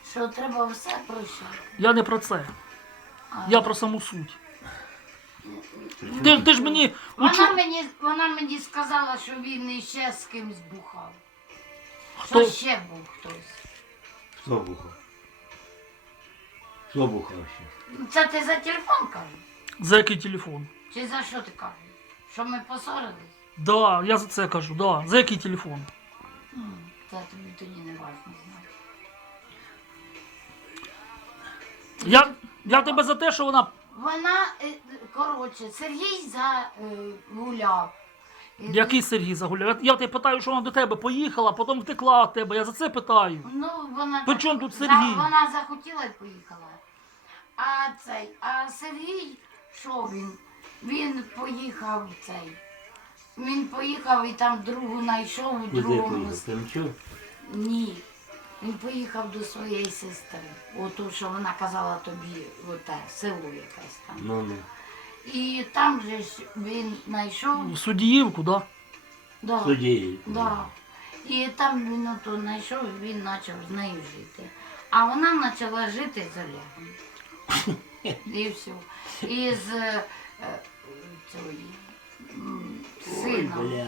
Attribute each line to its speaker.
Speaker 1: Що треба все прощати.
Speaker 2: Я не про це. Я про саму суть. Ти ж мені...
Speaker 1: Вона мені сказала, що він іще з кимсь бухав.
Speaker 2: Хто?
Speaker 1: Що ще був хтось.
Speaker 3: Хто бухав? Хто бухав ще?
Speaker 1: Це ти за телефон кажеш?
Speaker 2: За який телефон?
Speaker 1: Чи за що ти кажеш? Що ми поссорились?
Speaker 2: Да, я за це кажу, да. За який телефон?
Speaker 1: Це тобі тоді не важно знати.
Speaker 2: Я тебе за те, що вона...
Speaker 1: Вона, коротше, Сергій загуляв.
Speaker 2: Який Сергій загуляв? Я тебе питаю, що вона до тебе поїхала, потім втекла від тебе. Я за це питаю.
Speaker 1: Ну, вона
Speaker 2: При чому тут Сергій?
Speaker 1: Вона захотіла і поїхала. А Сергій, що він? Він поїхав Він поїхав і там другу знайшов у
Speaker 3: Куди
Speaker 1: другому.
Speaker 3: поїхав? Кремчук?
Speaker 1: Ні. Він поїхав до своєї сестри. Ото, що вона казала тобі, оте, село якесь там.
Speaker 3: Ну.
Speaker 1: І там же ж він знайшов.
Speaker 2: В Судіївку, да?
Speaker 1: Да.
Speaker 3: Судді.
Speaker 1: Да. І там він ото знайшов, і він почав з нею жити. А вона почала жити з Олегом. І все. І з цієї сином.